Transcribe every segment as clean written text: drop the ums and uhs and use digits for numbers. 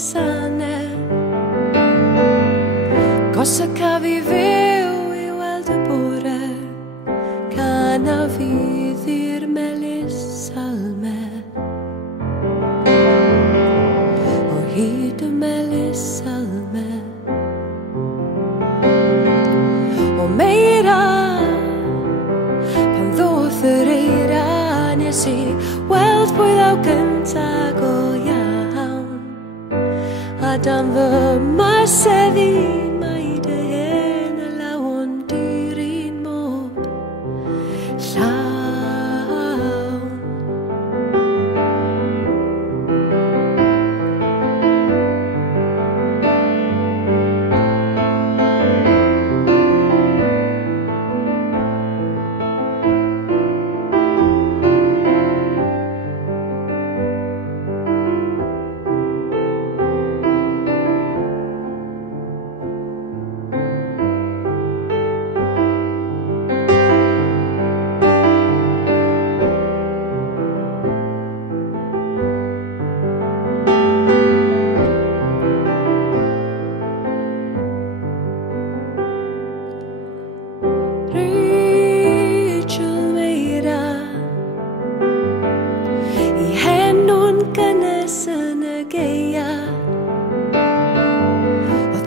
sana. Gosa ca fi fyw I weld y bore, can a fydd i'r melys salme. O hyd y melys salme. O meira, pan ddoth yr eira, nes I weld pwy ddaw gynta go iawn. A dan fy maseddi mae dy hen a lawon dirin mor llawn.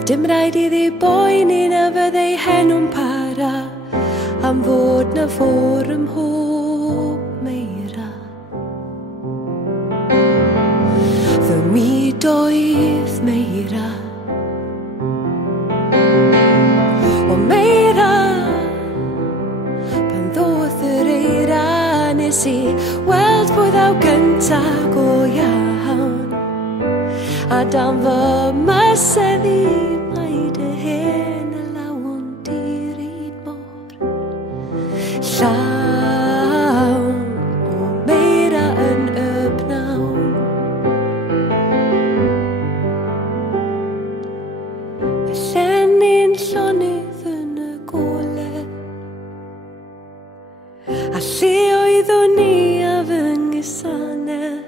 Dim rhaid iddi boeni na fyddai henw'n para am fod na ffôr ym mhob meira. Fy myd oedd meira. O meira, pan ddoth yr eira, nes I weld pwy ddaw gynta go iawn. A dan fy maseddi mae dy hen a lawon dirin mor llawn. O meira yn y pnawn. Y llenyn llonydd yn y gole, a lle oeddwn ni a fy nghysanau.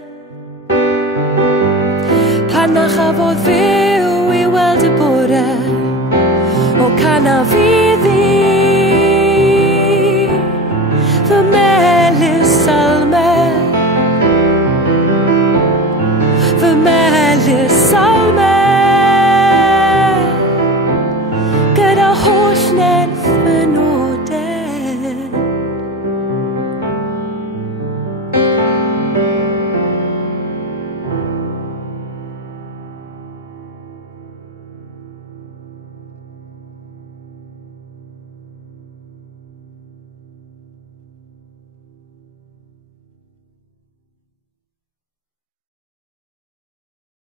Pan na chafodd fyw I weld y bore, o can a fyddi fy melys salme. Fy melys salme.